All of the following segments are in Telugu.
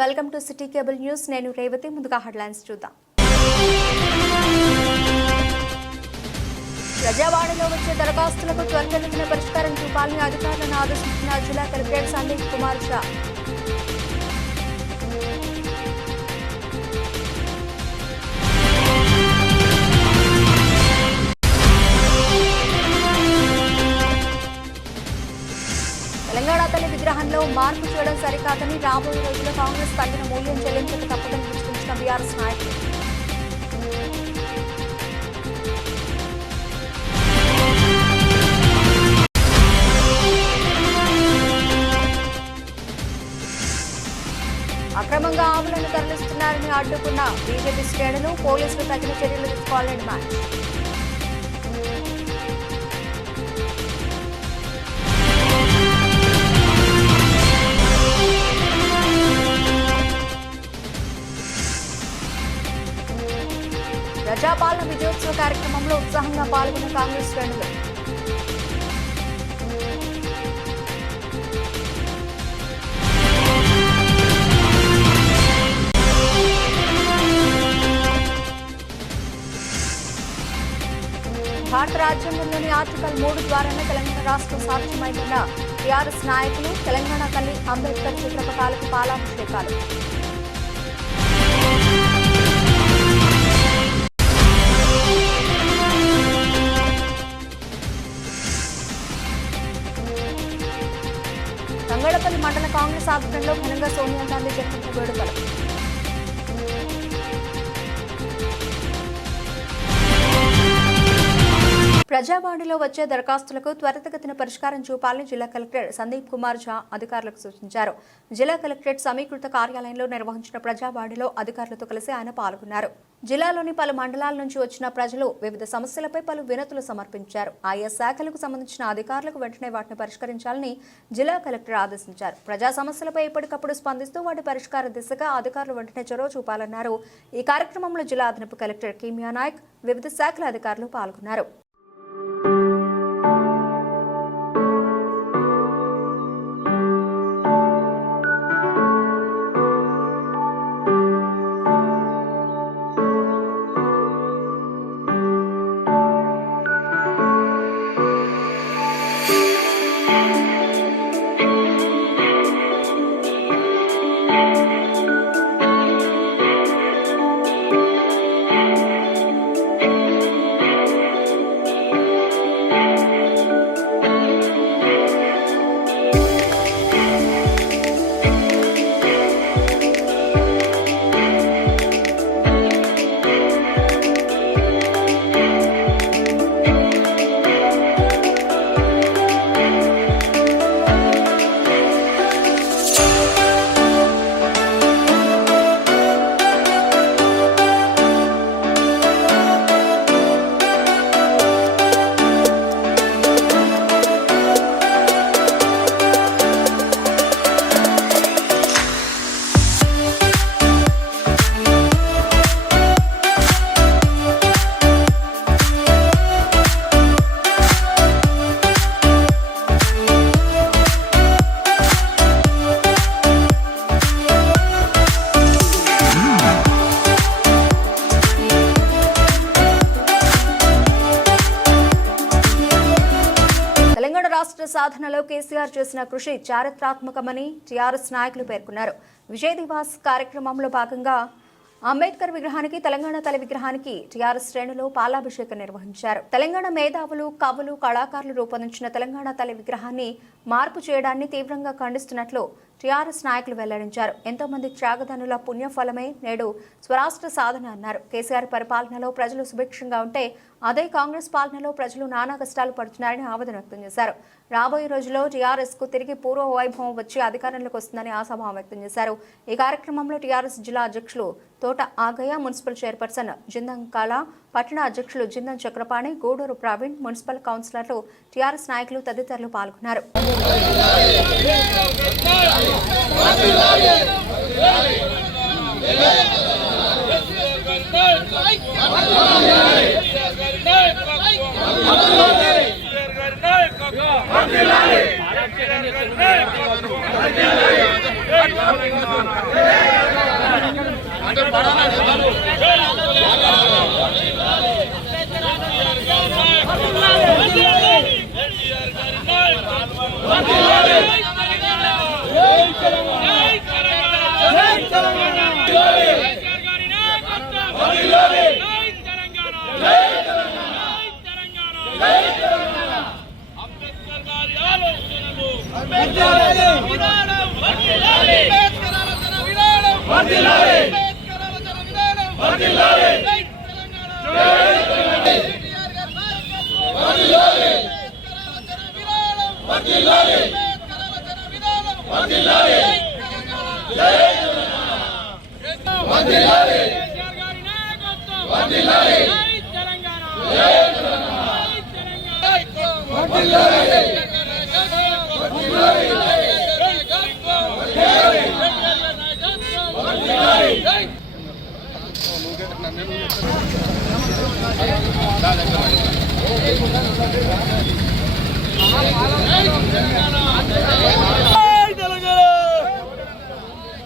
Welcome to city cable news. నేను రేవతి. ముందుగా హెడ్లైన్స్ చూద్దాం. ప్రజావాణిలో వచ్చే దరఖాస్తులకు త్వరితగతిన పరిష్కారం చూపాలని అధికారులను ఆదేశించిన జిల్లా కలెక్టర్ సందీప్ కుమార్ షా. తెలంగాణ తల్లి విగ్రహంలో మార్పు చేయడం సరికాదని, రాబోయే రోజుల్లో కాంగ్రెస్ తగిన మూల్యం చెల్లించక తప్పదని హెచ్చరించిన బీఆర్ఎస్ నాయకులు. అక్రమంగా ఆవులను తరలిస్తున్నారని అడ్డుకున్న బీజేపీ శ్రేణులు, పోలీసులు తగిన చర్యలు తీసుకోవాలని డిమాండ్. ప్రజాపాలన విజయోత్సవ కార్యక్రమంలో ఉత్సాహంగా పాల్గొన్న కాంగ్రెస్ శ్రేణులు. భారత రాజ్యాంగంలోని ఆర్టికల్ 3 ద్వారానే తెలంగాణ రాష్ట్రం సాధ్యమైందన్న టీఆర్ఎస్ నాయకులు. తెలంగాణ తల్లి అంబేద్కర్ చిత్రపటాలకు పాలాభిషేకాలు. తంగళ్లపల్లి మండల కాంగ్రెస్ ఆధ్వర్యంలో ఘనంగా సోనియా గాంధీ జన్మదిన వేడుకలు. ప్రజావాణిలో వచ్చే దరఖాస్తులకు త్వరితగతిన పరిష్కారం చూపాలని జిల్లా కలెక్టర్ సందీప్ కుమార్ ఝా అధికారులకు సూచించారు. జిల్లా కలెక్టరేట్ సమీకృత కార్యాలయంలో నిర్వహించిన ప్రజావాణిలో అధికారులతో కలిసి ఆయన పాల్గొన్నారు. జిల్లాలోని పలు మండలాల నుంచి వచ్చిన ప్రజలు వివిధ సమస్యలపై పలు వినతులు సమర్పించారు. ఆయా శాఖలకు సంబంధించిన అధికారులకు వెంటనే వాటిని పరిష్కరించాలని జిల్లా కలెక్టర్ ఆదేశించారు. ప్రజా సమస్యలపై ఎప్పటికప్పుడు స్పందిస్తూ వాటి పరిష్కార దిశగా అధికారులు వెంటనే చొరవ చూపాలన్నారు. ఈ కార్యక్రమంలో జిల్లా అదనపు కలెక్టర్ కీమియా నాయక్, వివిధ శాఖల అధికారులు పాల్గొన్నారు. రాష్ట్ర సాధనలో కేసీఆర్ చేసిన కృషి చారిత్రాత్మకమని టీఆర్ఎస్ నాయకులు పేర్కొన్నారు. విజయ్ దివాస్ కార్యక్రమంలో భాగంగా అంబేద్కర్ విగ్రహానికి, తెలంగాణ తల్లి విగ్రహానికి టీఆర్ఎస్ శ్రేణులు పాలాభిషేకం నిర్వహించారు. తెలంగాణ మేధావులు, కవులు, కళాకారులు రూపొందించిన తెలంగాణ తల్లి విగ్రహాన్ని మార్పు చేయడాన్ని తీవ్రంగా ఖండిస్తున్నట్లు టీఆర్ఎస్ నాయకులు వెల్లడించారు. ఎంతో మంది త్యాగధనుల పుణ్యఫలమే నేడు స్వరాష్ట్ర సాధన అన్నారు. కేసీఆర్ పరిపాలనలో ప్రజలు సుభిక్షంగా ఉంటే అదే కాంగ్రెస్ పాలనలో ప్రజలు నానా కష్టాలు పడుతున్నారని ఆవేదన వ్యక్తం చేశారు. రాబోయే రోజుల్లో టీఆర్ఎస్ కు తిరిగి పూర్వ వైభవం వచ్చి అధికారంలోకి వస్తుందని ఆశాభావం వ్యక్తం చేశారు. ఈ కార్యక్రమంలో టీఆర్ఎస్ జిల్లా అధ్యక్షులు తోట ఆగయ్య, మున్సిపల్ చైర్పర్సన్ జిందం కళ, పట్టణ అధ్యక్షులు జిందం చక్రపాణి, గూడూరు ప్రవీణ్, మున్సిపల్ కౌన్సిలర్లు, టీఆర్ఎస్ నాయకులు తదితరులు పాల్గొన్నారు.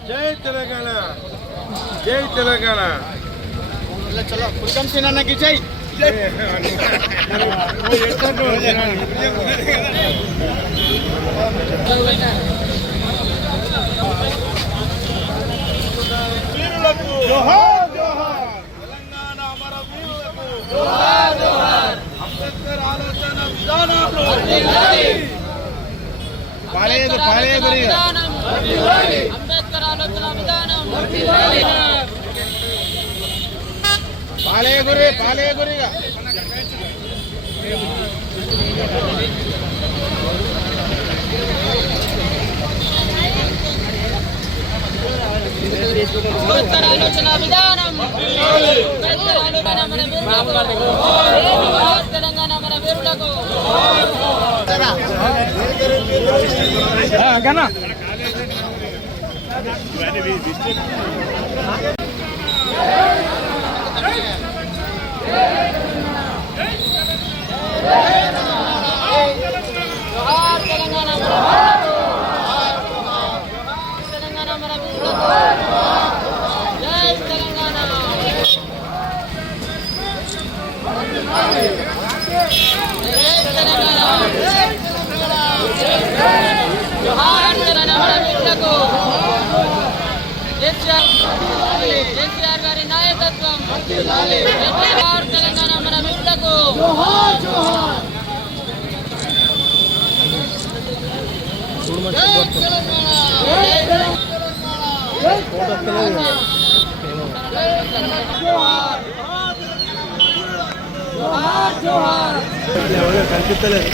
జై తెలంగాణ జై తెలంగాణ చలో పుల్కం సినన్నకి జై జోహార్ జోహార్ తెలంగాణ అమర వీరులకు జోహార్ జోహార్ అంబేద్కర్ ఆలోచన విధానాలు అంబేద్కర్ ఆలోచన విధానం పాలేగురిగా అంబేద్కర్ ఆలోచన విధానం తెలంగాణ మన వీరులకు తెలంగాణ మన వీరులకు జై తెలంగాణ జోహార్ తెలంగాణ మన వీరులకు కేసీఆర్ గారి నాయకత్వం జోహార్ తెలంగాణ మన వీరులకు కనిపిస్తలేదు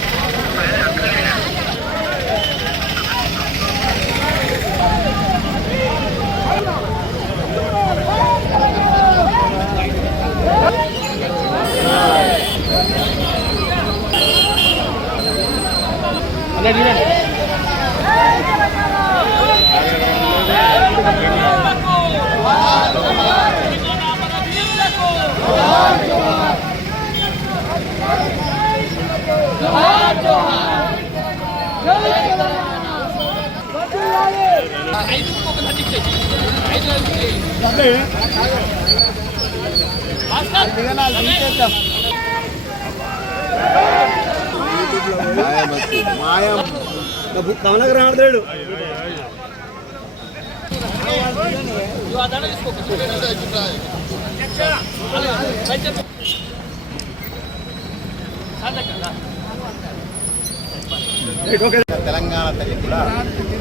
కమలకి రాడు తెలంగాణ తల్లి కూడా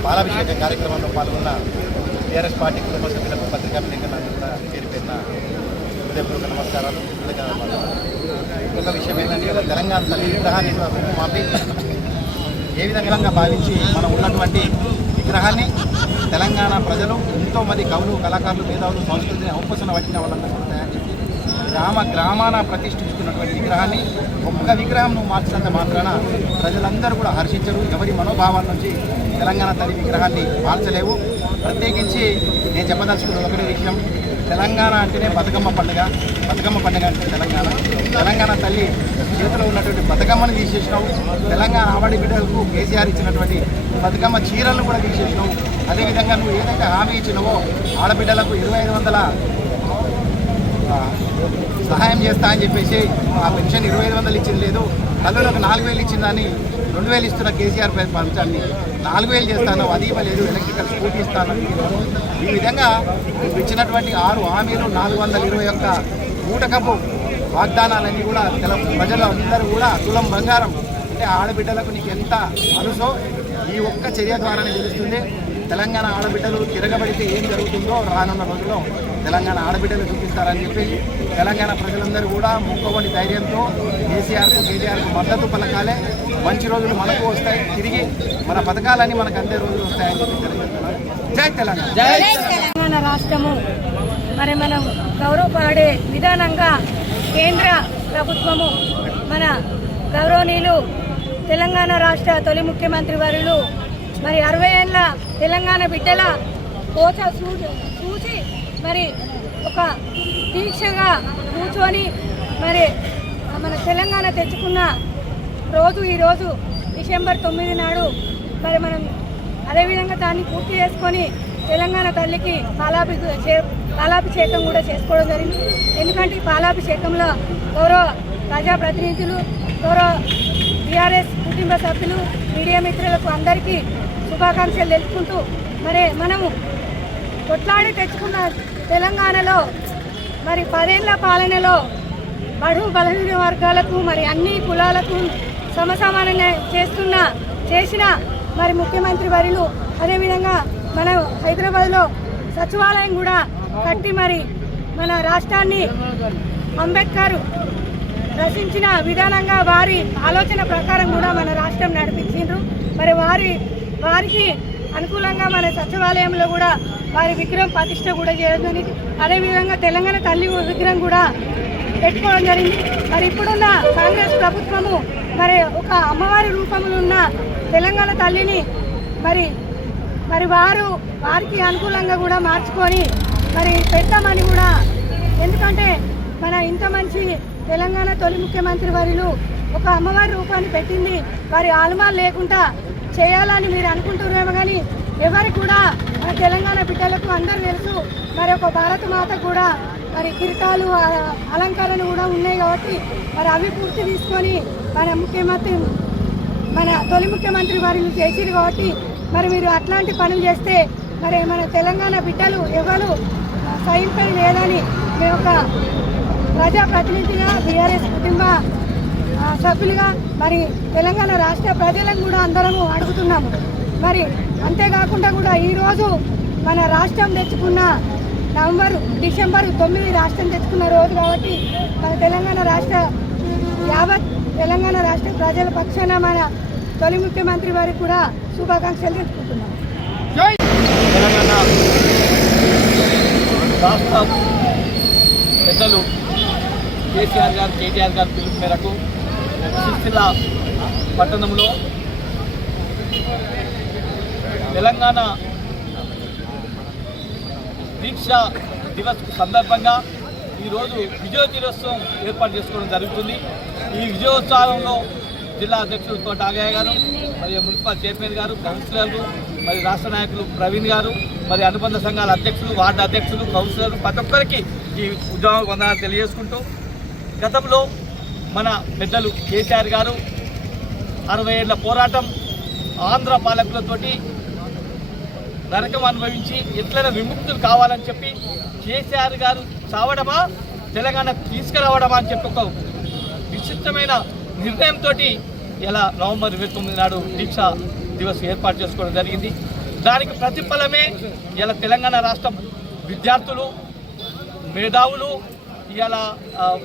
పాలాభిషేక కార్యక్రమంలో పాల్గొన్న టీఆర్ఎస్ పార్టీ కుటుంబ సభ్యులకు పత్రికా విలేకరులకు కూడా చేరిపోయిన హృదయపూర్వక నమస్కారాలు. ఒక విషయం ఏంటంటే తెలంగాణ తల్లి విగ్రహాన్ని మాపి ఏ విధంగా భావించి మనం ఉన్నటువంటి విగ్రహాన్ని తెలంగాణ ప్రజలు ఎంతోమంది కవులు కళాకారులు మేధావులు సంస్కృతిని ఔపసన పట్టిన వాళ్ళందరూ కూడా తయారు చేసి గ్రామాన ప్రతిష్ఠించుకున్నటువంటి విగ్రహాన్ని ఒక్క విగ్రహం నువ్వు మార్చినంత మాత్రాన ప్రజలందరూ కూడా హర్షించరు. ఎవరి మనోభావాల నుంచి తెలంగాణ తల్లి విగ్రహాన్ని మార్చలేవు. ప్రత్యేకించి నేను చెప్పదలుచుకున్న ఒకటే విషయం, తెలంగాణ అంటేనే బతుకమ్మ పండుగ అంటే తెలంగాణ తల్లి చేతిలో ఉన్నటువంటి బతుకమ్మను తీసేసినావు. తెలంగాణ ఆవడి బిడ్డలకు కేసీఆర్ ఇచ్చినటువంటి బతుకమ్మ చీరలను కూడా తీసేసినావు. అదేవిధంగా నువ్వు ఏదైతే హామీ ఇచ్చినావో ఆడబిడ్డలకు 2500 సహాయం చేస్తా అని చెప్పేసి ఆ పెన్షన్ 2500 ఇచ్చింది లేదు, తల్లులకు 4000 ఇచ్చిందని 2000 ఇస్తున్న కేసీఆర్ పంచాన్ని 4000 చేస్తాను, అది ఇవ్వలేదు, ఎలక్ట్రికల్ స్కూటీ ఇస్తాను. ఈ విధంగా నువ్వు ఇచ్చినటువంటి 6 హామీలు 421 ఊటకపు వాగ్దానాలన్నీ కూడా ప్రజలు అందరూ కూడా తులం బంగారం అంటే ఆడబిడ్డలకు నీకు ఎంత అనుసో ఈ ఒక్క చర్య ద్వారానే తెలుస్తుంది. తెలంగాణ ఆడబిడ్డలు తిరగబడితే ఏం జరుగుతుందో రానున్న రోజుల్లో తెలంగాణ ఆడబిడ్డలు చూపిస్తారని చెప్పి తెలంగాణ ప్రజలందరూ కూడా మొక్కబడి ధైర్యంతో కేసీఆర్కు మద్దతు పలకాలే. మంచి రోజులు మనకు వస్తాయి, తిరిగి మన పథకాలన్నీ మనకు అందే రోజులు వస్తాయని చెప్పి తెలియజేస్తున్నారు. జై తెలంగాణ. తెలంగాణ రాష్ట్రము మరి మనం గౌరవపడే విధానంగా కేంద్ర ప్రభుత్వము మన గౌరవనీయులు తెలంగాణ రాష్ట్ర తొలి ముఖ్యమంత్రి వర్యులు మరి 60 ఏళ్ళ తెలంగాణ బిడ్డల కోచ చూసి మరి ఒక దీక్షగా కూర్చొని మరి మన తెలంగాణ తెచ్చుకున్న రోజు ఈరోజు డిసెంబర్ 9 నాడు మరి మనం అదేవిధంగా దాన్ని పూర్తి చేసుకొని తెలంగాణ తల్లికి పాలాభిషేకం కూడా చేసుకోవడం జరిగింది. ఎందుకంటే ఈ పాలాభిషేకంలో గౌరవ ప్రజాప్రతినిధులు, గౌరవ టీఆర్ఎస్ కుటుంబ సభ్యులు, మీడియా మిత్రులకు అందరికీ శుభాకాంక్షలు తెలుపుకుంటూ మరి మనము కొట్లాడి తెచ్చుకున్న తెలంగాణలో మరి 10 ఏళ్ల పాలనలో బడుగు బలహీన వర్గాలకు మరి అన్ని కులాలకు సమసమానంగా చేసిన మరి ముఖ్యమంత్రి వర్యులు. అదేవిధంగా మనం హైదరాబాద్లో సచివాలయం కూడా కట్టి మరి మన రాష్ట్రాన్ని అంబేద్కర్ రచించిన విధానంగా వారి ఆలోచన ప్రకారం కూడా మన రాష్ట్రం నడిపించిండ్రు. మరి వారికి అనుకూలంగా మన సచివాలయంలో కూడా వారి విగ్రహం ప్రతిష్ట కూడా చేయడం జరిగింది. అదేవిధంగా తెలంగాణ తల్లి విగ్రహం కూడా పెట్టుకోవడం జరిగింది. మరి ఇప్పుడున్న కాంగ్రెస్ ప్రభుత్వము మరి ఒక అమ్మవారి రూపంలో ఉన్న తెలంగాణ తల్లిని మరి వారికి అనుకూలంగా కూడా మార్చుకొని మరి పెట్టామని కూడా, ఎందుకంటే మన ఇంత మంచి తెలంగాణ తొలి ముఖ్యమంత్రి వర్యులు ఒక అమ్మవారి రూపాన్ని పెట్టింది వారి ఆలమాలు లేకుండా చేయాలని మీరు అనుకుంటున్నారేమో, కానీ ఎవరికి కూడా మన తెలంగాణ బిడ్డలకు అందరూ తెలుసు. మరి ఒక భారత మాత కూడా మరి కిరీటాలు అలంకరణ కూడా ఉన్నాయి కాబట్టి మరి అవి పూర్తి తీసుకొని మన తొలి ముఖ్యమంత్రి వారిని చేసిరు కాబట్టి మరి మీరు అట్లాంటి పనులు చేస్తే మరి మన తెలంగాణ బిడ్డలు ఎవరు సహింపై లేదని మేము ఒక ప్రజాప్రతినిధిగా బీఆర్ఎస్ కుటుంబ సభ్యులుగా మరి తెలంగాణ రాష్ట్ర ప్రజలను కూడా అందరము అడుగుతున్నాము. మరి అంతేకాకుండా కూడా ఈరోజు మన రాష్ట్రం తెచ్చుకున్న డిసెంబర్ 9 రాష్ట్రం తెచ్చుకున్న రోజు కాబట్టి మన యావత్ తెలంగాణ రాష్ట్ర ప్రజల పక్షాన మన తొలి ముఖ్యమంత్రి వారికి కూడా శుభాకాంక్షలు తెలుపుకుంటున్నాం. తెలంగాణ రాష్ట్ర పెద్దలు కేసీఆర్ గారు, కేటీఆర్ గారు పిలుపు మేరకు సిరిసిల్ల పట్టణంలో తెలంగాణ దీక్ష దివస్ సందర్భంగా ఈరోజు విజయ దినోత్సవం ఏర్పాటు చేసుకోవడం జరుగుతుంది. ఈ విజయోత్సవంలో జిల్లా అధ్యక్షులు తోట ఆగయ్య గారు, మరియు మున్సిపల్ చైర్మన్ గారు, కౌన్సిలర్లు, మరి రాష్ట్ర నాయకులు ప్రవీణ్ గారు, మరి అనుబంధ సంఘాల అధ్యక్షులు, వార్డు అధ్యక్షులు, కౌన్సిలర్లు ప్రతి ఒక్కరికి ఈ ఉద్యమ వందనాలు తెలియజేసుకుంటూ, గతంలో మన పెద్దలు కేసీఆర్ గారు 60 ఏళ్ల పోరాటం ఆంధ్ర పాలకులతోటి నరకం అనుభవించి ఎట్లైనా విముక్తులు కావాలని చెప్పి కేసీఆర్ గారు చావడమా తెలంగాణ తీసుకురావడమా అని చెప్పి ఒక విచిత్రమైన నిర్ణయంతో ఇలా నవంబర్ 29 నాడు దీక్షా దివస్ ఏర్పాటు చేసుకోవడం జరిగింది. దానికి ప్రతిఫలమే ఇలా తెలంగాణ రాష్ట్రం విద్యార్థులు, మేధావులు, ఇలా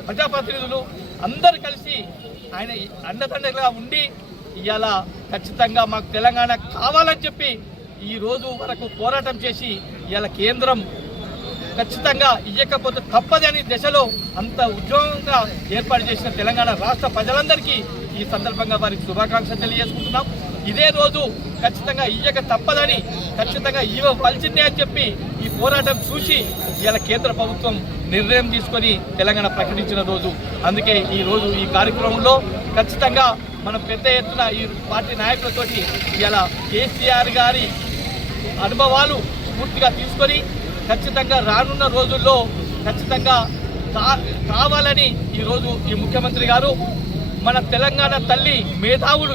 ప్రజాప్రతినిధులు అందరూ కలిసి ఆయన అండదండగా ఉండి ఇవాళ ఖచ్చితంగా మాకు తెలంగాణ కావాలని చెప్పి ఈ రోజు వరకు పోరాటం చేసి ఇవాళ కేంద్రం ఖచ్చితంగా ఇవ్వకపోతే తప్పదని దశలో అంత ఉద్యోగంగా ఏర్పాటు చేసిన తెలంగాణ రాష్ట్ర ప్రజలందరికీ ఈ సందర్భంగా వారికి శుభాకాంక్షలు తెలియజేసుకుంటున్నాం. ఇదే రోజు ఖచ్చితంగా ఇవ్వక తప్పదని, ఖచ్చితంగా ఇవ్వవలసిందే అని చెప్పి ఈ పోరాటం చూసి ఇలా కేంద్ర ప్రభుత్వం నిర్ణయం తీసుకొని తెలంగాణ ప్రకటించిన రోజు. అందుకే ఈ రోజు ఈ కార్యక్రమంలో ఖచ్చితంగా మనం పెద్ద ఎత్తున ఈ పార్టీ నాయకులతోటి ఇలా కేసీఆర్ గారి అనుభవాలు పూర్తిగా తీసుకొని ఖచ్చితంగా రానున్న రోజుల్లో ఖచ్చితంగా కావాలని ఈరోజు ఈ ముఖ్యమంత్రి గారు మన తెలంగాణ తల్లి మేధావులు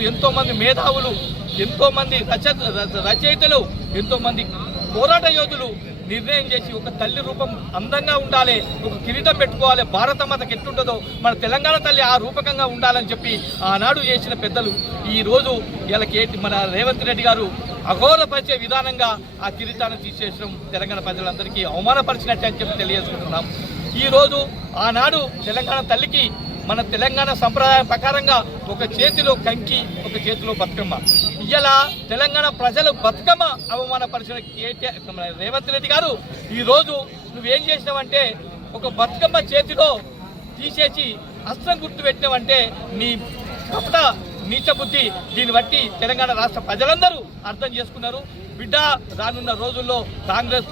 ఎంతోమంది రచయితలు ఎంతోమంది పోరాట యోధులు నిర్ణయం చేసి ఒక తల్లి రూపం అందంగా ఉండాలి, ఒక కిరీటం పెట్టుకోవాలి, భారతమాతకి ఎట్లుంటుందో మన తెలంగాణ తల్లి ఆ రూపకంగా ఉండాలని చెప్పి ఆనాడు చేసిన పెద్దలు ఈరోజు ఇలా మన రేవంత్ రెడ్డి గారు అఘోరపరిచే విధానంగా ఆ కిరీటాన్ని తీసేయడం తెలంగాణ ప్రజలందరికీ అవమానపరిచినట్టు అని చెప్పి తెలియజేసుకుంటున్నాం. ఈరోజు ఆనాడు తెలంగాణ తల్లికి మన తెలంగాణ సంప్రదాయం ప్రకారంగా ఒక చేతిలో కంకి, ఒక చేతిలో బతుకమ్మ. ఇలా తెలంగాణ ప్రజలు బతుకమ్మ అవమానపరిచిన రేవంత్ రెడ్డి గారు ఈరోజు నువ్వేం చేసినావంటే ఒక బతుకమ్మ చేతిలో తీసేసి అస్త్రం గుర్తు పెట్టినావంటే నీ కపట నీచ బుద్ధి. దీన్ని బట్టి తెలంగాణ రాష్ట్ర ప్రజలందరూ అర్థం చేసుకున్నారు. బిడ్డ రానున్న రోజుల్లో కాంగ్రెస్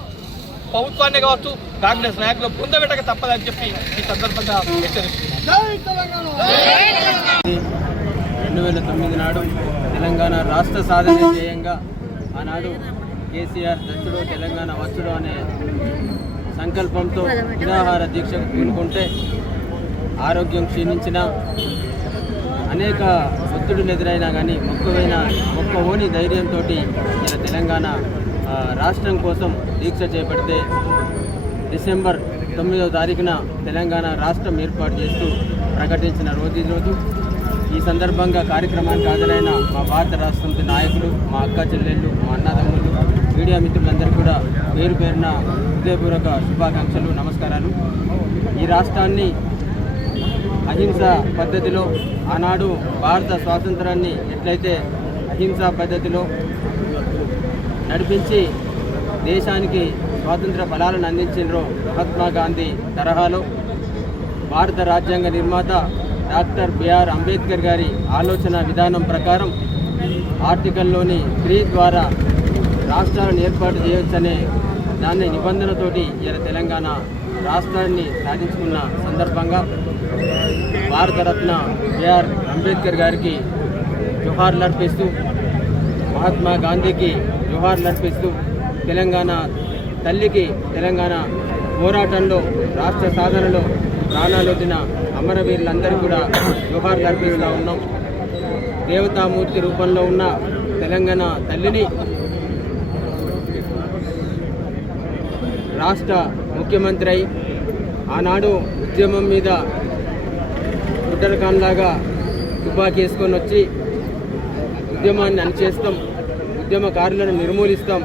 ప్రభుత్వాన్ని కావచ్చు, కాంగ్రెస్ నాయకులు పొందబెట్టక తప్పదని చెప్పి ఈ సందర్భంగా హెచ్చరిస్తున్నారు. 2009 నాడు తెలంగాణ రాష్ట్ర సాధన ధ్యేయంగా ఆనాడు కేసీఆర్ దచ్చుడు తెలంగాణ వచ్చుడు అనే సంకల్పంతో నిరాహార దీక్షకు పూనుకుంటే ఆరోగ్యం క్షీణించిన అనేక ఒత్తిడులు ఎదురైనా కానీ మొక్కవోని ధైర్యంతో ఇలా తెలంగాణ రాష్ట్రం కోసం దీక్ష చేపడితే డిసెంబర్ 9వ తారీఖున తెలంగాణ రాష్ట్రం ఏర్పాటు చేస్తూ ప్రకటించిన రోజు. ఈ సందర్భంగా కార్యక్రమానికి హాజరైన మా భారత రాష్ట్ర సమితి నాయకులు, మా అక్క చెల్లెళ్ళు, మా అన్నదమ్ములు, మీడియా మిత్రులందరూ కూడా పేరున హృదయపూర్వక శుభాకాంక్షలు, నమస్కారాలు. ఈ రాష్ట్రాన్ని అహింస పద్ధతిలో ఆనాడు భారత స్వాతంత్రాన్ని ఎట్లయితే అహింసా పద్ధతిలో నడిపించి దేశానికి స్వాతంత్ర ఫలాలను అందించినరో మహాత్మా గాంధీ తరహాలో భారత రాజ్యాంగ నిర్మాత డాక్టర్ బిఆర్ అంబేద్కర్ గారి ఆలోచన విధానం ప్రకారం ఆర్టికల్లోని 3 ద్వారా రాష్ట్రాలను ఏర్పాటు చేయవచ్చనే దాన్ని నిబంధనతోటి ఇలా తెలంగాణ రాష్ట్రాన్ని సాధించుకున్న సందర్భంగా భారతరత్న బిఆర్ అంబేద్కర్ గారికి జోహార్లు అర్పిస్తూ, మహాత్మా గాంధీకి జోహార్లు అర్పిస్తూ, తెలంగాణ తల్లికి తెలంగాణ పోరాటంలో రాష్ట్ర సాధనలో ప్రాణాలొద్దిన అమరవీరులందరూ కూడా జోహార్లు అర్పిస్తూ ఉన్నాం. దేవతామూర్తి రూపంలో ఉన్న తెలంగాణ తల్లిని రాష్ట్ర ముఖ్యమంత్రి అయి ఆనాడు ఉద్యమం మీద కుట్టరకాన్లాగా తుపాకీ వేసుకొని వచ్చి ఉద్యమాన్ని అణిచేస్తాం, ఉద్యమకారులను నిర్మూలిస్తాం,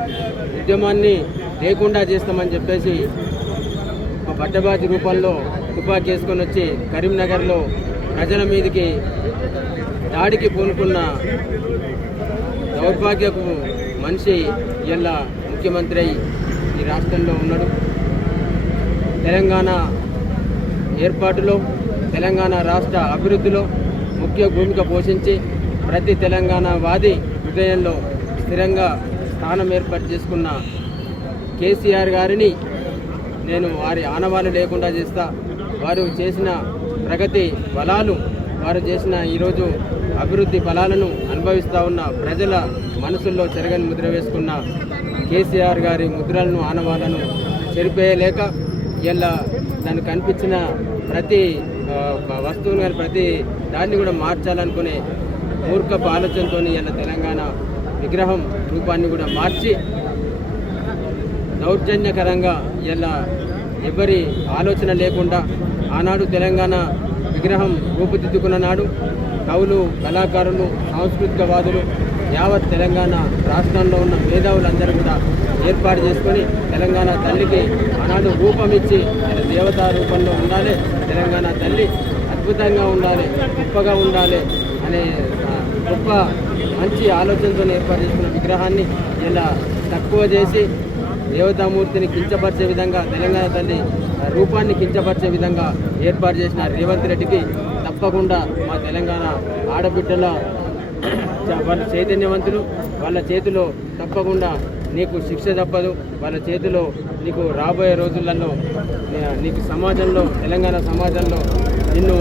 ఉద్యమాన్ని లేకుండా చేస్తామని చెప్పేసి ఒక బట్టబాజీ రూపంలో తుపాకీ వేసుకొని వచ్చి కరీంనగర్లో ప్రజల మీదకి దాడికి పూనుకున్న దౌర్భాగ్యపు మనిషి ఇలా ముఖ్యమంత్రి అయి ఈ రాష్ట్రంలో ఉన్నాడు. తెలంగాణ ఏర్పాటులో, తెలంగాణ రాష్ట్ర అభివృద్ధిలో ముఖ్య భూమిక పోషించి ప్రతి తెలంగాణ వాది హృదయంలో స్థిరంగా స్థానం ఏర్పాటు చేసుకున్న కేసీఆర్ గారిని నేను వారి ఆనవాళ్ళు లేకుండా చేస్తా. వారు చేసిన ప్రగతి ఫలాలు, వారు చేసిన ఈరోజు అభివృద్ధి ఫలాలను అనుభవిస్తూ ఉన్న ప్రజల మనసుల్లో చెరగని ముద్ర వేసుకున్న కేసీఆర్ గారి ముద్రలను, ఆనవాళ్ళను చెరిపేయలేక ఇలా దానికి కనిపించిన ప్రతి వస్తువును కానీ ప్రతి దాన్ని కూడా మార్చాలనుకునే మూర్ఖపు ఆలోచనతో ఇలా తెలంగాణ విగ్రహం రూపాన్ని కూడా మార్చి దౌర్జన్యకరంగా ఇలా ఎవరి ఆలోచన లేకుండా ఆనాడు తెలంగాణ విగ్రహం రూపుదిద్దుకున్న నాడు కవులు, కళాకారులు, సాంస్కృతికవాదులు యావత్ తెలంగాణ రాష్ట్రంలో ఉన్న మేధావులందరూ కూడా ఏర్పాటు చేసుకొని తెలంగాణ తల్లికి ఆనాడు రూపమిచ్చి దేవతా రూపంలో ఉండాలి, తెలంగాణ తల్లి అద్భుతంగా ఉండాలి, గొప్పగా ఉండాలి అనే గొప్ప మంచి ఆలోచనతో ఏర్పాటు చేసుకున్న విగ్రహాన్ని ఇలా తక్కువ చేసి దేవతామూర్తిని కించపరిచే విధంగా, తెలంగాణ తల్లి రూపాన్ని కించపరిచే విధంగా ఏర్పాటు చేసిన రేవంత్ రెడ్డికి తప్పకుండా మా తెలంగాణ ఆడబిడ్డల వాళ్ళ చైతన్యవంతులు, వాళ్ళ చేతిలో తప్పకుండా నీకు శిక్ష తప్పదు, వాళ్ళ చేతిలో నీకు రాబోయే రోజులలో నీకు సమాజంలో, తెలంగాణ సమాజంలో నిన్ను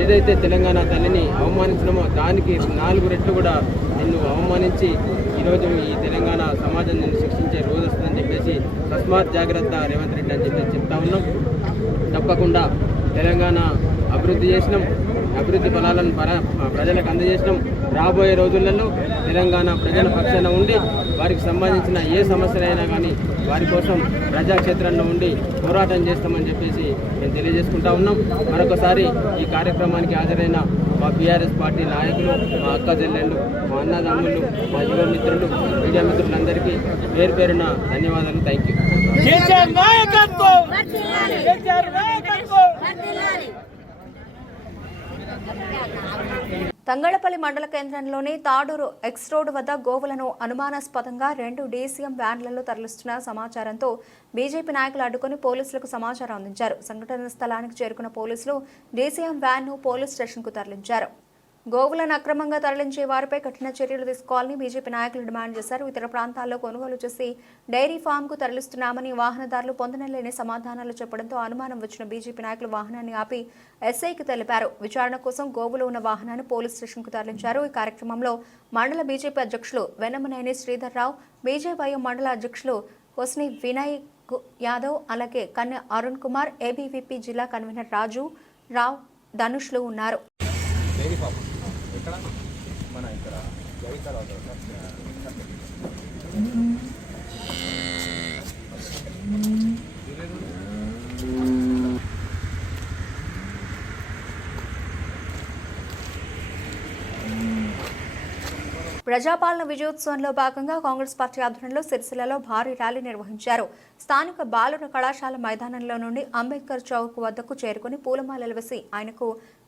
ఏదైతే తెలంగాణ తల్లిని అవమానించినామో దానికి 4 రెట్లు కూడా నిన్ను అవమానించి ఈరోజు ఈ తెలంగాణ సమాజం నిన్ను శిక్షించే రోజు వస్తుందని చెప్పేసి తస్మాత్ జాగ్రత్త రేవంత్ రెడ్డి అని చెప్పేసి చెప్తా ఉన్నాం. తప్పకుండా తెలంగాణ అభివృద్ధి చేసినాం, అభివృద్ధి ఫలాలను ప్రజలకు అందజేసినాం. రాబోయే రోజులలో తెలంగాణ ప్రజల పక్షాన ఉండి వారికి సంబంధించిన ఏ సమస్యలైనా కానీ వారి కోసం ప్రజాక్షేత్రంలో ఉండి పోరాటం చేస్తామని చెప్పేసి మేము తెలియజేసుకుంటా ఉన్నాం. మరొకసారి ఈ కార్యక్రమానికి హాజరైన మా బీఆర్ఎస్ పార్టీ నాయకులు, మా అక్క చెల్లెళ్ళు, మా అన్నదమ్ముళ్ళు, మా యువ మిత్రులు, మీడియా మిత్రులందరికీ పేరు పేరున ధన్యవాదాలు. Thank you. తంగళపల్లి మండల కేంద్రంలోని తాడూరు ఎక్స్ రోడ్ వద్ద గోవులను అనుమానాస్పదంగా 2 డీసీఎం వ్యాన్లలో తరలిస్తున్న సమాచారంతో బీజేపీ నాయకులు అడ్డుకుని పోలీసులకు సమాచారం అందించారు. సంఘటన స్థలానికి చేరుకున్న పోలీసులు డీసీఎం వ్యాన్ను పోలీస్ స్టేషన్కు తరలించారు. గోవులను అక్రమంగా తరలించే వారిపై కఠిన చర్యలు తీసుకోవాలని బీజేపీ నాయకులు డిమాండ్ చేశారు. ఇతర ప్రాంతాల్లో కొనుగోలు చేసి డైరీ ఫామ్కు తరలిస్తున్నామని వాహనదారులు పొందనలేని సమాధానాలు చెప్పడంతో అనుమానం వచ్చిన బీజేపీ నాయకులు వాహనాన్ని ఆపి ఎస్ఐకి తెలిపారు. విచారణ కోసం గోవులు ఉన్న వాహనాన్ని పోలీస్ స్టేషన్కు తరలించారు. ఈ కార్యక్రమంలో మండల బీజేపీ అధ్యక్షులు వెన్నమనేని శ్రీధర్రావు, బీజేవైఎం మండల అధ్యక్షులు కొస్ని వినయ్ యాదవ్, అలాగే కన్నె అరుణ్ కుమార్, ఏబీవీపీ జిల్లా కన్వీనర్ రాజు రావు, ధనుష్లు ఉన్నారు. ప్రజాపాలన విజయోత్సవంలో భాగంగా కాంగ్రెస్ పార్టీ ఆధ్వర్యంలో సిరిసిల్లలో భారీ ర్యాలీ నిర్వహించారు. స్థానిక బాలుర కళాశాల మైదానంలో నుండి అంబేద్కర్ చౌక్ వద్దకు చేరుకుని పూలమాలలు వేసి ఆయనకు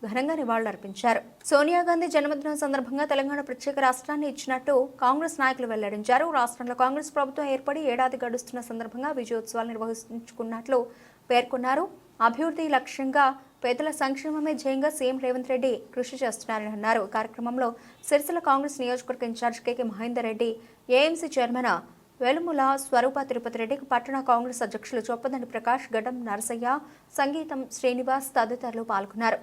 ఘనంగా నివాళులర్పించారు. సోనియా గాంధీ జన్మదినం సందర్భంగా తెలంగాణ ప్రత్యేక రాష్ట్రాన్ని ఇచ్చినట్టు కాంగ్రెస్ నాయకులు వెల్లడించారు. రాష్ట్రంలో కాంగ్రెస్ ప్రభుత్వం ఏర్పడి ఏడాది గడుస్తున్న సందర్భంగా విజయోత్సవాలు నిర్వహించుకున్నట్లు పేర్కొన్నారు. అభివృద్ధి లక్ష్యంగా పేదల సంక్షేమమే ధ్యేయంగా సీఎం రేవంత్ రెడ్డి కృషి చేస్తున్నారని అన్నారు. కార్యక్రమంలో సిరిసిల్ల కాంగ్రెస్ నియోజకవర్గ ఇన్ఛార్జ్ కేకే మహేందర్ రెడ్డి, ఏఎంసీ చైర్మన్ వెలుముల స్వరూప తిరుపతి రెడ్డి, పట్టణ కాంగ్రెస్ అధ్యక్షులు చొప్పదండి ప్రకాష్, గడ్డం నరసయ్య, సంగీతం శ్రీనివాస్ తదితరులు పాల్గొన్నారు.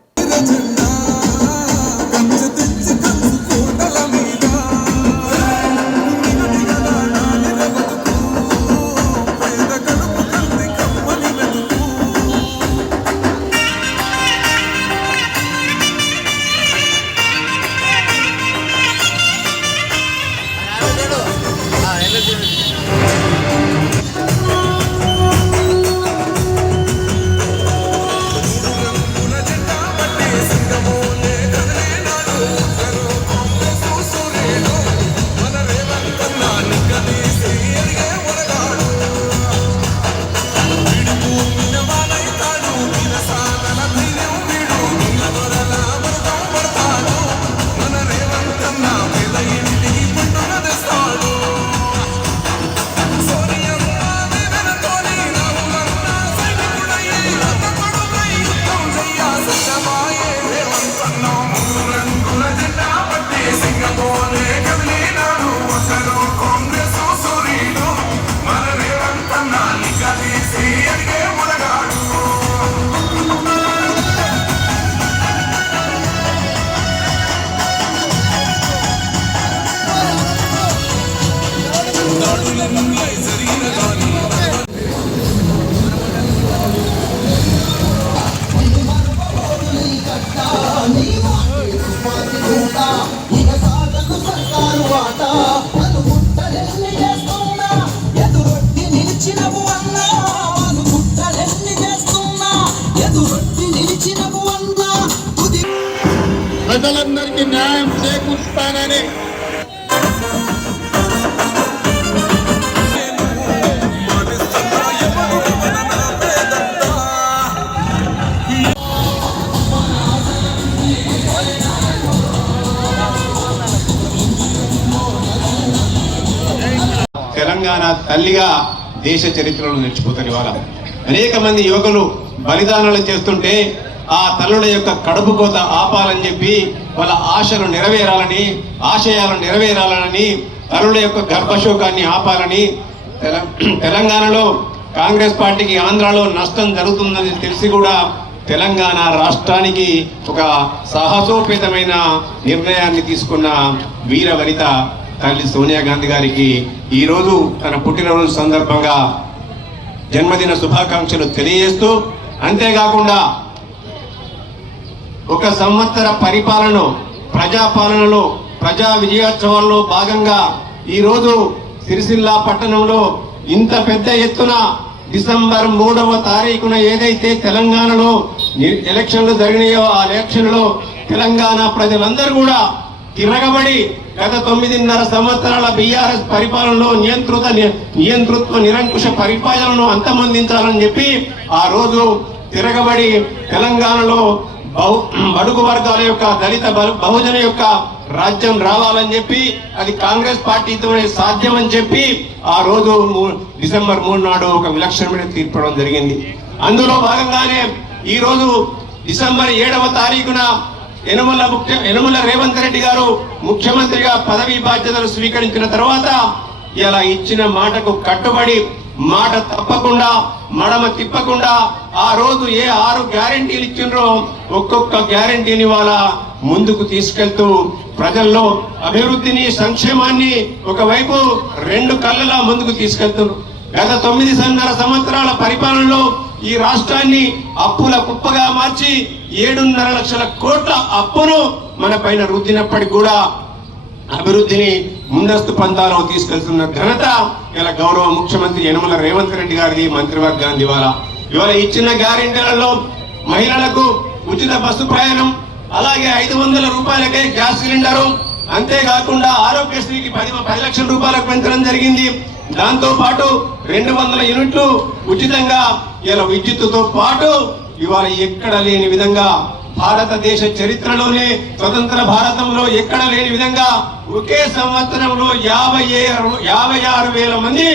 ప్రజలందరికీ న్యాయం చేకూరుస్తానని తెలంగాణ తల్లిగా దేశ చరిత్రలో నిలిచిపోతారు. ఇవాళ అనేక మంది యువకులు బలిదానాలు చేస్తుంటే ఆ తల్లుల యొక్క కడుపు కోత ఆపాలని చెప్పి వాళ్ళ ఆశలు నెరవేరాలని, ఆశయాలు నెరవేరాలని, తల్లుల యొక్క గర్భశోకాన్ని ఆపాలని, తెలంగాణలో కాంగ్రెస్ పార్టీకి ఆంధ్రాలో నష్టం జరుగుతుందని తెలిసి కూడా తెలంగాణ రాష్ట్రానికి ఒక సాహసోపేతమైన నిర్ణయాన్ని తీసుకున్న వీర వనిత తల్లి సోనియా గాంధీ గారికి ఈరోజు తన పుట్టినరోజు సందర్భంగా జన్మదిన శుభాకాంక్షలు తెలియజేస్తూ, అంతేకాకుండా ఒక సంవత్సర ప్రజాపాలనలో ప్రజా విజయోత్సవాల్లో భాగంగా ఈరోజు సిరిసిల్ల పట్టణంలో ఇంత పెద్ద ఎత్తున డిసెంబర్ 3వ తారీఖున ఏదైతే తెలంగాణలో ఎలక్షన్లు జరిగినాయో ఆ ఎలక్షన్లో తెలంగాణ ప్రజలందరూ కూడా తిరగబడి గత 9.5 సంవత్సరాల బీఆర్ఎస్ పరిపాలనలో నియంతృత్వ నిరంకుశ పరిపాలనను అంతమొందించాలని చెప్పి ఆ రోజు తిరగబడి తెలంగాణలో బడుగు వర్గాల యొక్క దళిత బహుజన యొక్క రాజ్యం రావాలని చెప్పి అది కాంగ్రెస్ పార్టీతోనే సాధ్యం అని చెప్పి ఆ రోజు డిసెంబర్ 3 నాడు ఒక విలక్షణమైన తీర్పడం జరిగింది. అందులో భాగంగానే ఈ రోజు డిసెంబర్ 7వ తారీఖున యనమల రేవంత్ రెడ్డి గారు ముఖ్యమంత్రిగా పదవీ బాధ్యతలు స్వీకరించిన తర్వాత ఇలా ఇచ్చిన మాటకు కట్టుబడి మాట తప్పకుండా మడమ తిప్పకుండా ఆ రోజు ఏ 6 గ్యారెంటీలు ఇచ్చిండ్రో ఒక్కొక్క గ్యారెంటీని వాళ్ళ ముందుకు తీసుకెళ్తూ ప్రజల్లో అభివృద్ధిని సంక్షేమాన్ని ఒకవైపు 2 కళ్ళలా ముందుకు తీసుకెళ్తున్నారు. గత 9.5 సంవత్సరాల పరిపాలనలో ఈ రాష్ట్రాన్ని అప్పుల కుప్పగా మార్చి 7.5 లక్షల కోట్ల అప్పును మన పైన రుద్దినప్పటికీ కూడా అభివృద్ధిని ముందస్తు పంతాలో తీసుకెళ్తున్న ఘనత ఇలా గౌరవ ముఖ్యమంత్రి యనమల రేవంత్ రెడ్డి గారిది, మంత్రివర్గాన్ని. ఇవాళ ఇచ్చిన గ్యారెంటీలలో మహిళలకు ఉచిత బస్సు ప్రయాణం, అలాగే 500 రూపాయలకే గ్యాస్ సిలిండరు, అంతేకాకుండా ఆరోగ్యశ్రీకి 10 లక్షల రూపాయలకు పెంచడం జరిగింది. దాంతో పాటు 200 యూనిట్లు ఉచితంగా ఇలా విద్యుత్తుతో పాటు ఇవాళ ఎక్కడ లేని విధంగా భారతదేశ చరిత్రలోనే స్వతంత్ర భారతంలో ఎక్కడ లేని విధంగా ఒకే సంవత్సరంలో 56,000 మంది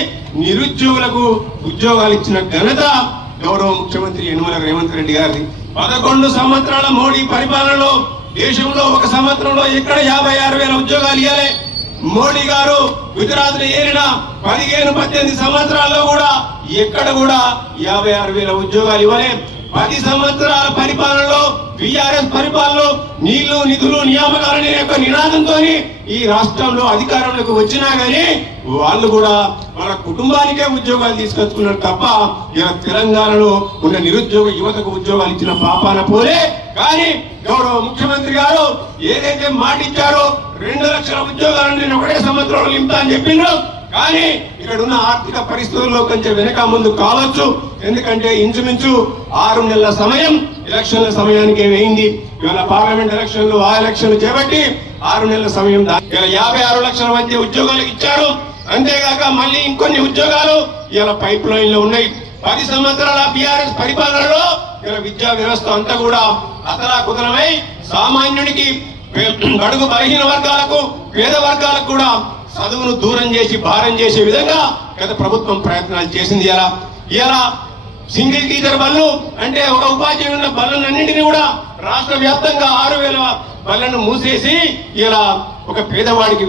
నిరుద్యోగులకు ఉద్యోగాలు ఇచ్చిన ఘనత గౌరవ ముఖ్యమంత్రి యనమల రేవంత్ రెడ్డి గారిది. 11 సంవత్సరాల మోడీ పరిపాలనలో దేశంలో ఒక సంవత్సరంలో ఎక్కడ 56,000 ఉద్యోగాలు ఇవ్వాలి. మోడీ గారు గుజరాత్ లో ఏరిన 15-18 సంవత్సరాల్లో కూడా ఎక్కడ కూడా 56,000 ఉద్యోగాలు ఇవ్వలే. 10 సంవత్సరాల పరిపాలనలో బీఆర్ఎస్ పరిపాలనలో నీళ్లు నిధులు నియామకాలనే యొక్క నినాదంతో ఈ రాష్ట్రంలో అధికారంలోకి వచ్చినా గానీ వాళ్ళు కూడా వాళ్ళ కుటుంబానికే ఉద్యోగాలు తీసుకొచ్చుకున్నారు తప్ప ఇలా తెలంగాణలో ఉన్న నిరుద్యోగ యువతకు ఉద్యోగాలు ఇచ్చిన పాపాన పోలే. కానీ గౌరవ ముఖ్యమంత్రి గారు ఏదైతే మాట ఇచ్చారో 2 లక్షల ఉద్యోగాలను నేను ఒకటే సంవత్సరంలో నింపుతా అని చెప్పిండ్రు. కానీ ఇక్కడ ఉన్న ఆర్థిక పరిస్థితుల్లో కొంచెం వెనక ముందు కావచ్చు. ఎందుకంటే ఇంచుమించు 6 నెలల సమయం ఎలక్షన్ల సమయానికి వేయింది. ఇవాళ పార్లమెంట్ ఎలక్షన్లు ఆ ఎలక్షన్లు చేపట్టి 6 నెలల సమయం ఇలా 56 లక్షల మధ్య ఉద్యోగాలు ఇచ్చారు. అంతేగాక మళ్ళీ ఇంకొన్ని ఉద్యోగాలు ఇలా పైప్ లైన్ లో ఉన్నాయి. 10 సంవత్సరాల బీఆర్ఎస్ పరిపాలనలో ఇలా విద్యా వ్యవస్థ అంతా కూడా అతలాకుతలమై సామాన్యుడికి బడుగు బలహీన వర్గాలకు పేద వర్గాలకు కూడా చదువును దూరం చేసి భారం చేసే విధంగా గత ప్రభుత్వం ప్రయత్నాలు చేసింది. ఇలా సింగిల్ టీచర్ బళ్ళు అంటే ఒక ఉపాధ్యాయుడు ఉన్న బళ్ళన్నింటినీ కూడా రాష్ట్ర వ్యాప్తంగా 6,000 బళ్ళను మూసేసి ఇలా ఒక పేదవాడికి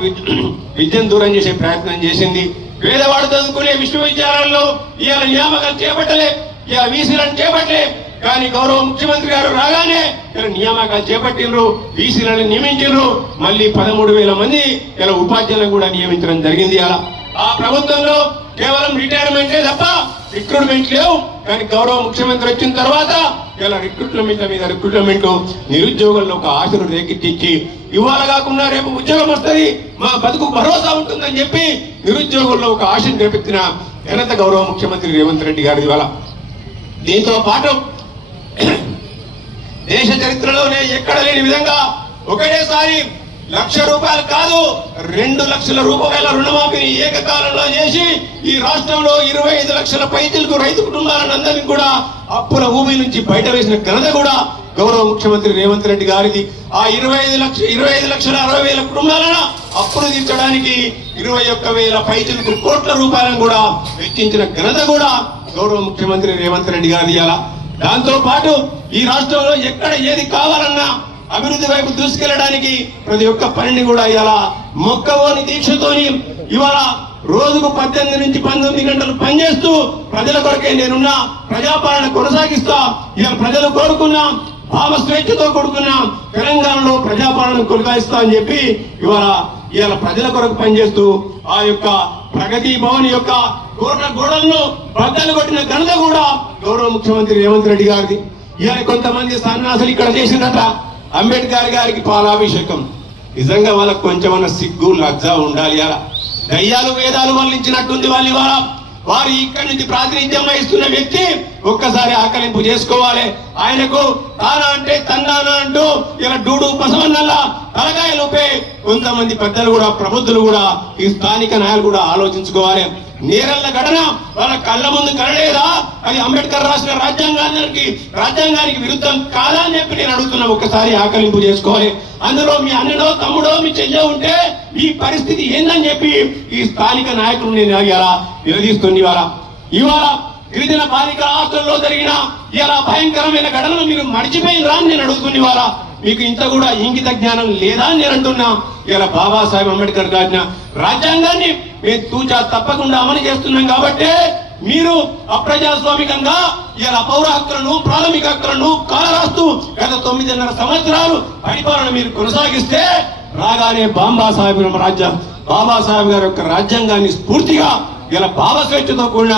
విద్యను దూరం చేసే ప్రయత్నం చేసింది. పేదవాడు చదువుకునే విశ్వవిద్యాలయాల్లో ఇలా నియామకాలు చేపట్టలే, ఇలా వీసీలను చేపట్టలే. కానీ గౌరవ ముఖ్యమంత్రి గారు రాగానే ఇలా నియామకాలు చేపట్టిండ్రు, వీసీలను నియమించారు. మళ్ళీ 13,000 మంది ఇలా ఉపాధ్యాయులను కూడా నియమించడం జరిగింది. అలా ఆ ప్రభుత్వంలో కేవలం రిటైర్మెంటే తప్ప రిక్రూట్మెంట్ లేవు. కానీ గౌరవ ముఖ్యమంత్రి వచ్చిన తర్వాత ఇలా రిక్రూట్మెంట్ నిరుద్యోగుల్లో ఒక ఆశను రేకెత్తించి ఇవాళ కాకుండా రేపు ఉద్యోగం వస్తుంది, మా బతుకు భరోసా ఉంటుందని చెప్పి నిరుద్యోగుల్లో ఒక ఆశను రేపెత్తిన ఘనత గౌరవ ముఖ్యమంత్రి రేవంత్ రెడ్డి గారి ఇవాళ. దీంతో పాటు దేశ చరిత్రలోనే ఎక్కడ లేని విధంగా ఒకటేసారి 1,00,000 రూపాయలు కాదు 2 లక్షల రూపాయల రుణమాఫీని ఏకకాలంలో చేసి ఈ రాష్ట్రంలో 25 లక్షల పైచలకు రైతు కుటుంబాలను అందరినీ కూడా అప్పుల ఊబి నుంచి బయట వేసిన ఘనత కూడా గౌరవ ముఖ్యమంత్రి రేవంత్ రెడ్డి గారిది. ఆ 25,60,000 కుటుంబాలను అప్పులు తీర్చడానికి 21,000 పైచలకు కోట్ల రూపాయలను కూడా వెచ్చించిన ఘనత కూడా గౌరవ ముఖ్యమంత్రి రేవంత్ రెడ్డి గారిది. దాంతో పాటు ఈ రాష్ట్రంలో ఎక్కడ ఏది కావాలన్నా అభివృద్ధి వైపు దూసుకెళ్లడానికి ప్రతి ఒక్క పనిని కూడా ఇవాళ మొక్కవోని దీక్షతోని ఇవాళ రోజుకు 18 నుంచి 19 గంటలు పనిచేస్తూ ప్రజల కొరకే నేనున్నా, ప్రజాపాలన కొనసాగిస్తా, ఇవాళ ప్రజలు కోరుకున్న భావ స్వేచ్ఛతో కూడుకున్న తెలంగాణలో ప్రజాపాలన కొనసాగిస్తా అని చెప్పి ఇవాళ ప్రజల కొరకు పనిచేస్తూ ఆ యొక్క ప్రగతి భవన్ యొక్క కోట్ల గోడలను బద్దలు కొట్టిన ఘనత కూడా గౌరవ ముఖ్యమంత్రి రేవంత్ రెడ్డి గారిది. ఇవాళ కొంతమంది సన్యాసులు ఇక్కడ చేసినట్ట అంబేద్కర్ గారికి పాలాభిషేకం. నిజంగా వాళ్ళకు కొంచెమన్నా సిగ్గు లజ్జ ఉండాలి. అలా దయ్యాలు వేదాలు వల్లించినట్టుంది వాళ్ళు. ఇవాళ వారు ఇక్కడి నుంచి ప్రాతినిధ్యం వహిస్తున్న వ్యక్తి ఒక్కసారి ఆకలింపు చేసుకోవాలి. ఆయనకు తానా అంటే తందానా అంటూ ఇలా డూడు బసవన్నల్లా తలకాయలుపే కొంతమంది పెద్దలు కూడా ప్రబుద్ధులు కూడా ఈ స్థానిక నాయకులు కూడా ఆలోచించుకోవాలి. నేరళ్ల ఘటన వాళ్ళ కళ్ళ ముందు కనలేదా? అది అంబేద్కర్ రాసిన రాజ్యాంగానికి విరుద్ధం కాదా అని చెప్పి నేను అడుగుతున్నా. ఒక్కసారి ఆకలింపు చేసుకోవాలి. అందులో మీ అన్ననో తమ్ముడో మీ చెల్లె ఉంటే ఈ పరిస్థితి ఏందని చెప్పి ఈ స్థానిక నాయకులు నేను ఇలా నిలదీస్తుంది. ఇవాళ గిరిజన బాలిక హాస్టల్లో జరిగిన ఇలా భయంకరమైన ఘటనలు మీరు మర్చిపోయినరా అని నేను అడుగుతుంది. మీకు ఇంత కూడా ఇంగిత జ్ఞానం లేదా అని నేను అంటున్నా. ఇలా బాబాసాహెబ్ అంబేద్కర్ రాసిన రాజ్యాంగాన్ని మేము తూచా తప్పకుండా అమలు చేస్తున్నాం కాబట్టి మీరు అప్రజాస్వామికంగా ఇలా పౌర హక్కులను ప్రాథమిక హక్కులను కాలరాస్తూ గత 9.5 సంవత్సరాలు పరిపాలన మీరు కొనసాగిస్తే రాగానే బాబాసాహెబ్ గారి యొక్క రాజ్యాంగాన్ని స్ఫూర్తిగా ఇలా భావ స్వేచ్ఛతో కూడిన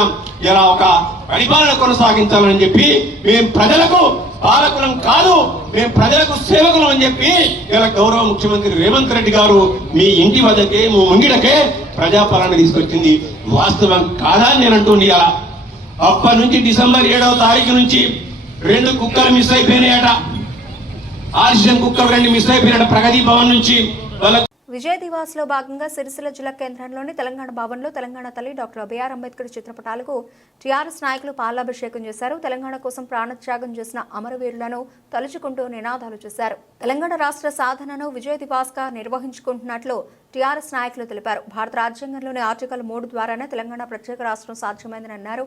ఇలా ఒక పరిపాలన కొనసాగించాలని చెప్పి మేము ప్రజలకు పాలకులం కాదు, మేము ప్రజలకు సేవకులం అని చెప్పి ఇలా గౌరవ ముఖ్యమంత్రి రేవంత్ రెడ్డి గారు మీ ఇంటి వద్దకే మీ ముంగిటకే ప్రజాపాలన తీసుకొచ్చింది. వాస్తవం కాదా అని నేను అంటుంది. ఇలా అప్పటి నుంచి డిసెంబర్ 7వ తారీఖు నుంచి 2 కుక్కలు మిస్ అయిపోయినాయట. ఆక్సిజన్ కుక్కలు 2 మిస్ అయిపోయినాయట ప్రగతి భవన్ నుంచి. విజయ దివాస్ లో భాగంగా సిరిసిల్ల జిల్లా కేంద్రంలోని తెలంగాణ భవన్ లో తెలంగాణ తల్లి డాక్టర్ బిఆర్ అంబేద్కర్ చిత్రపటాలకు టీఆర్ఎస్ నాయకులు పాలాభిషేకం చేశారు. తెలంగాణ కోసం ప్రాణత్యాగం చేసిన అమరవీరులను తలుచుకుంటూ నినాదాలు చేశారు. తెలంగాణ రాష్ట్ర సాధనను విజయ దివాస్ గా నిర్వహించుకుంటున్నట్లు టీఆర్ఎస్ నాయకులు తెలిపారు. భారత రాజ్యాంగంలోని ఆర్టికల్ 3 ద్వారానే తెలంగాణ ప్రత్యేక రాష్ట్రం సాధ్యమైందని అన్నారు.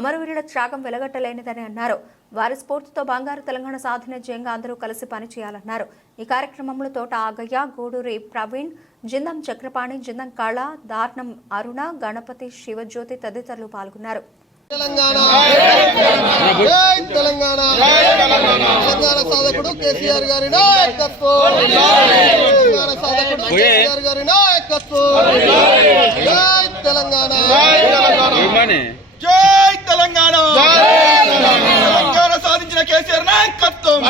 అమరవీరుల త్యాగం వెలగట్టలేనిదని అన్నారు. వారి స్ఫూర్తితో బంగారు తెలంగాణ సాధన ధ్యేయంగా అందరూ కలిసి పనిచేయాలన్నారు. ఈ కార్యక్రమంలో తోట ఆగయ్య, గూడూరి ప్రవీణ్, జిందం చక్రపాణి, జిందం కళ, దార్నం అరుణ, గణపతి, శివజ్యోతి తదితరులు పాల్గొన్నారు. తెలంగాణ తెలంగాణ సాధకుడు కేసీఆర్ గారి నాయకత్వం, తెలంగాణ సాధకుడు కేసీఆర్ గారి నాయకత్వం. జై తెలంగాణ, జై తెలంగాణ, తెలంగాణ సాధించిన కేసీఆర్ నాయకత్వం,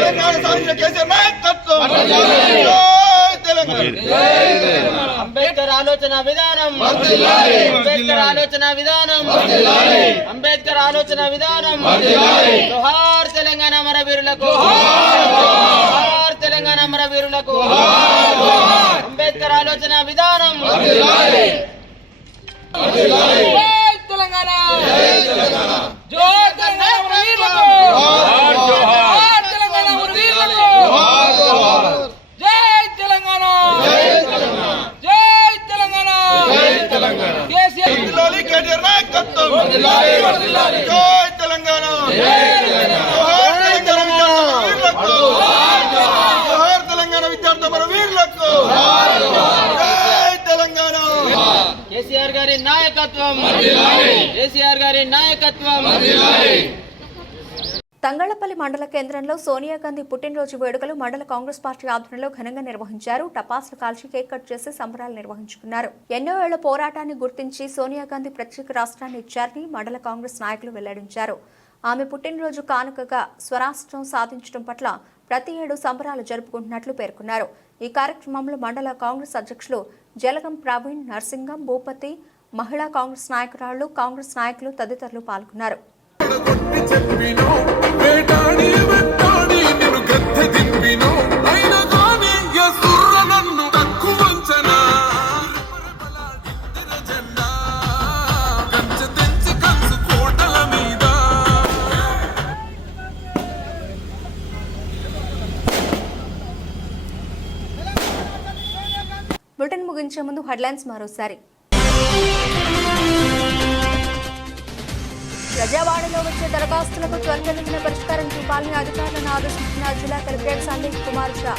తెలంగాణ సాధించిన కేసీఆర్ నాయకత్వం. అంబేద్కర్ ఆలోచన విధానం, అంబేద్కర్ ఆలోచన విధానం, అంబేద్కర్ ఆలోచన విధానం. జోహార్ తెలంగాణ అమరవీరులకు, జోహార్ తెలంగాణ అమరవీరులకు. అంబేద్కర్ ఆలోచన విధానం. తెలంగాణ, జోహార్ తెలంగాణ అమరవీరులకు, జోహార్ తెలంగాణ అమరవీరులకు. జై తెలంగాణ, జై తెలంగాణ, జై తెలంగాణ. కేసీఆర్ నాయకత్వం, జై తెలంగాణ, జోహార్ తెలంగాణ విద్యార్థి అమరవీరులకు, జై తెలంగాణ. కేసీఆర్ గారి నాయకత్వం, కేసీఆర్ గారి నాయకత్వం. తంగళ్లపల్లి మండల కేంద్రంలో సోనియా గాంధీ పుట్టినరోజు వేడుకలు మండల కాంగ్రెస్ పార్టీ ఆధ్వర్యంలో ఘనంగా నిర్వహించారు. టపాసులు కాల్చి కేక్ కట్ చేసి సంబరాలు నిర్వహించుకున్నారు. ఎన్నో ఏళ్ల పోరాటాన్ని గుర్తించి సోనియా గాంధీ ప్రత్యేక రాష్ట్రాన్ని ఇచ్చారని మండల కాంగ్రెస్ నాయకులు వెల్లడించారు. ఆమె పుట్టినరోజు కానుకగా స్వరాష్ట్రం సాధించడం పట్ల ప్రతి ఏడు సంబరాలు జరుపుకుంటున్నట్లు పేర్కొన్నారు. ఈ కార్యక్రమంలో మండల కాంగ్రెస్ అధ్యక్షులు జలగం ప్రవీణ్, నర్సింగం, భూపతి, మహిళా కాంగ్రెస్ నాయకురాళ్లు, కాంగ్రెస్ నాయకులు తదితరులు పాల్గొన్నారు. బులెటిన్ ముగించే ముందు హెడ్లైన్స్ మరోసారి. ప్రజావాణి సచివాలయంలో వచ్చే దరఖాస్తులకు త్వరితగతిన పరిష్కారం చూపాలని అధికారులను ఆదేశించిన జిల్లా కలెక్టర్ సందీప్ కుమార్ షా.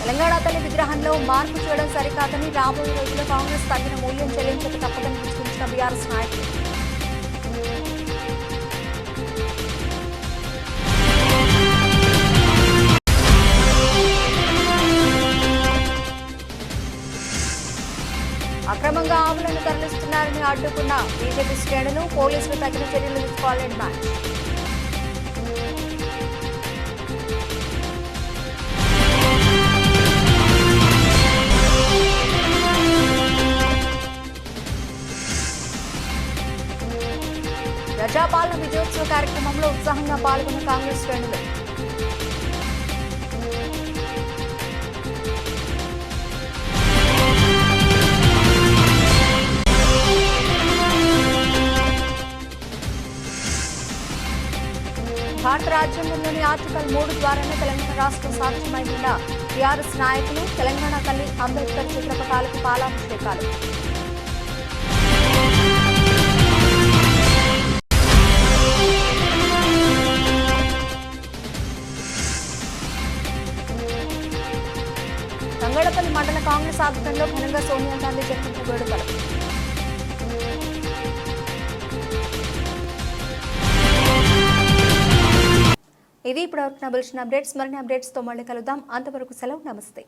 తెలంగాణ తల్లి విగ్రహంలో మార్పు చేయడం సరికాదని రాబోయే రోజుల్లో కాంగ్రెస్ తగిన మూల్యం చెల్లించక తప్పదని హెచ్చరించిన బీఆర్ఎస్ నాయకులు. అక్రమంగా ఆవులను తరలిస్తున్నారని అడ్డుకున్న బీజేపీ శ్రేణులు, పోలీసులు తగిన చర్యలు తీసుకోవాలని డిమాండ్. ప్రజాపాలన విజయోత్సవ కార్యక్రమంలో ఉత్సాహంగా పాల్గొన్న కాంగ్రెస్ శ్రేణులు. భారత రాజ్యాంగంలోని ఆర్టికల్ 3 ద్వారానే తెలంగాణ రాష్ట్రం సాధ్యమైందన్న టీఆర్ఎస్ నాయకులు. తెలంగాణ తల్లి అంబేద్కర్ చిత్రపటాలకు పాలాభిషేకాలు. తంగడపల్లి మండల కాంగ్రెస్ ఆధ్వర్యంలో ఘనంగా సోనియా గాంధీ జన్మదిన వేడుకలు. ఇవి ఇప్పుడు బులెటిన్ అప్డేట్స్. మరిన్ని అప్డేట్స్తో మళ్ళీ కలుద్దాం. అంతవరకు సెలవు. నమస్తే.